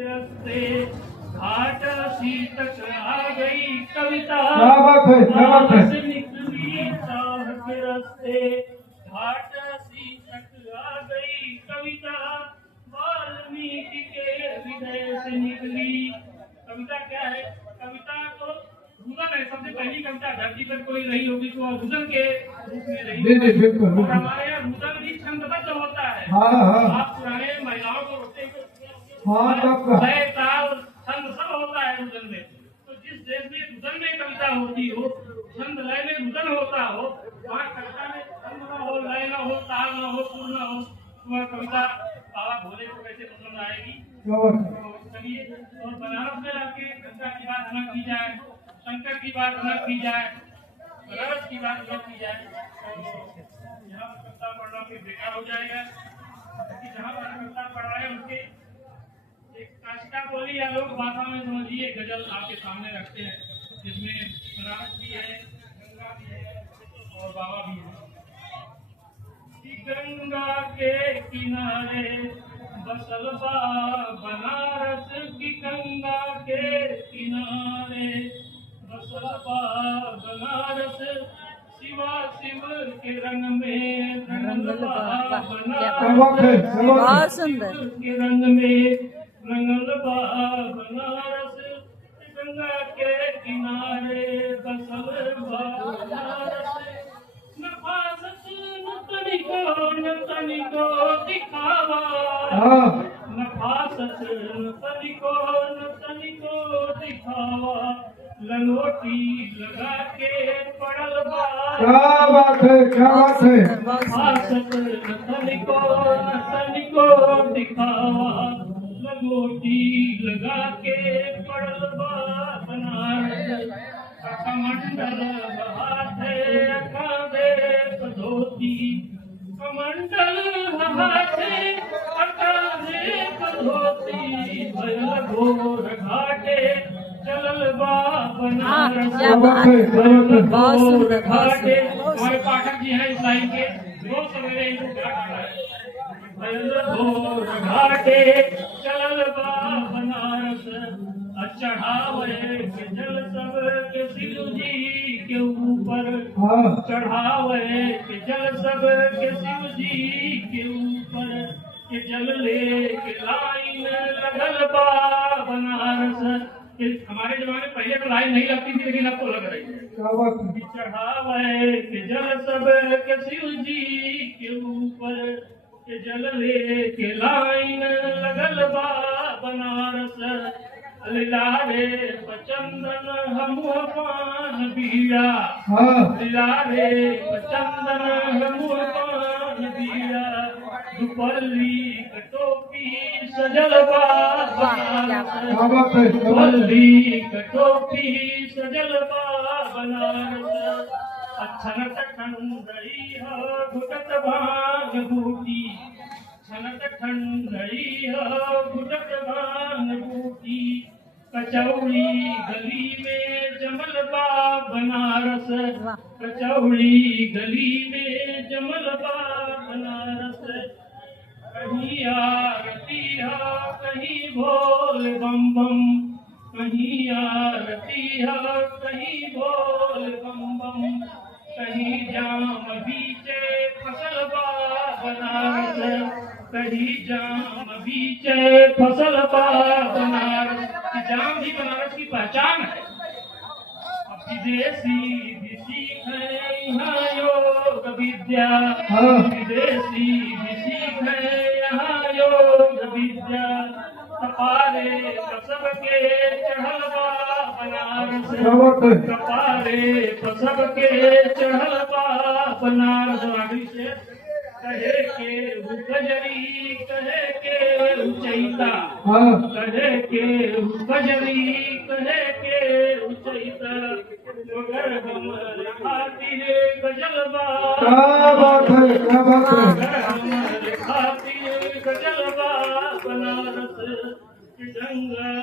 रस्ते घाट सी तक आ गई कविता, क्या बात है, क्या बात है। से निकली चाह के रस्ते घाट सी तक आ गई कविता, वाल्मीकि के हृदय से निकली। कविता क्या है? कविता तो रुदन है। सबसे पहली कविता धरती पर कोई रही होगी तो रुदन के रूप में रही जी जी बिल्कुल और बिल्कुल। हमारे यहाँ रुदन भी छंदबद्ध होता है। हाँ हाँ आप पुराने महिलाओं को होते हाँ तब लय ताल छंद सब होता है रुदन में। तो जिस देश में रुदन में कविता होती हो, छंद लय में रुदन होता हो, वहाँ कविता में छंद न हो, लय न हो, ताल न हो, सुर न हो, वह कविता बाबा भोले को कैसे पसंद आएगी? चलिए, और बनारस में आके गंगा की बात न की जाए, शंकर की बात न की जाए, बनारस की बात न की जाए, यहाँ पर कविता पढ़ना फिर बेकार हो जाएगा। क्योंकि जहाँ पर कविता पढ़ रहे हैं उसके एक काशिका बोली या लोक भाषा में समझिए गजल आपके सामने रखते हैं, जिसमें बनारस भी है, गंगा भी है और बाबा भी है। कि गंगा के किनारे बसल बा बनारस की, गंगा के किनारे बसल बा बनारस, शिवा शिव के रंग में रंगल बा बनारस, बहुत सुंदर। के रंग में रंगल बा बनारस, गंगा के किनारे बसल बा बनारस, नफासत न तनिको दिखावा, नफासत न तनिको दिखावा, लंगोटी लगा के पड़ल बा। क्या बात है, क्या बात है। नफासत न तनिको दिखावा, लंगोटी लगा के पड़ल बा बनारस, कमंडल हाथे कांधे धोती, कमंडल हाथे कांधे धोती, भयल घोर घाटे चलल बा बनारस, क्या बात है, बहुत घोर सुंदर, घाटे। हमारे पाठक जी हैं इस लाइन के, रोज सवेरे इनको क्या गाना है? भयल घोर घाटे चलल बा बनारस, चढ़ावे के जल सब के शिव जी के ऊपर, चढ़ावे के जल सब के शिव जी के ऊपर, के जल ले के लाइन लगल बा बनारस। हमारे जमाने पहले तो लाइन नहीं लगती थी, लेकिन अब तो लग रही है। चढ़ावे के जल सब के शिव जी के ऊपर, के जल ले के लाइन लगल बा बनारस, लिलारे चंदन हमु पान बीड़ा, लिलारे चंदन हमु पान बीड़ा, दुपल्ली टोपी सजल बा बनारस, दुपल्ली टोपी सजल बा बनारस, छनट ठंडई हो घुटत भांग बूटी, छनट ठंडई हो घुटत भांग बूटी, कचौड़ी गली में जमल बा बनारस, कचौड़ी गली में जमल बा बनारस, कहीं आरती हो कहीं भोल बम बम, कहीं आरती हो कहीं भोल बम बम, कहीं जाम बीचे फसल बा बनारस, कहीं जाम बीचे फसल बा बनारस। जाम भी बनारस की पहचान है। अब विदेशी भी सीखे यहाँ योग विद्या, विदेशी भी सीखे यहाँ योग विद्या, कपारे कसब के चढ़ल बा बनारस, कपारे कसब के चढ़ल बा बनारस। आखिरी से कहे के गजरी कहे के उचैता, कहे के गजरी कहे के उचैता, मगर हमर खातिर गजल बा, मगर हमर खातिर गजल बा बनारस, गंगा